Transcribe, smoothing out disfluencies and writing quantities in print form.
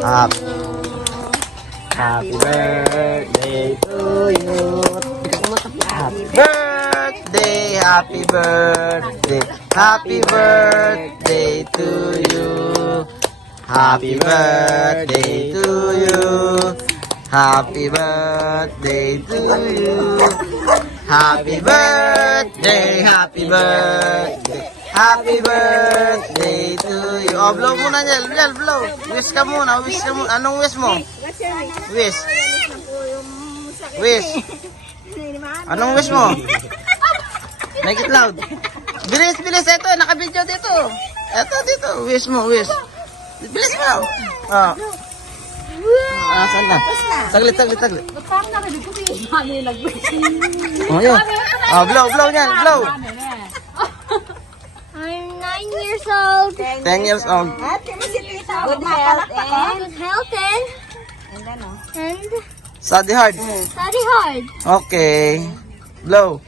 Happy birthday to you. Happy birthday, happy birthday, happy birthday to you. Happy birthday to you. Happy birthday to you. Happy birthday, happy birthday. Happy birthday to you. Oh, blow muna niya, blow. Wish ka muna, wish ka muna. Anong wish mo? Wish. Wish. Anong wish mo? Make it loud. Bilis. Ito, naka-video dito. Ito, dito. Wish mo, wish. Bilis mo. Oh. Saan na? Taglit. Oh, yun. Oh, blow niyan, blow. I'm 9 years old. 10 years old. Good health and Study hard. study hard. Okay. Blow.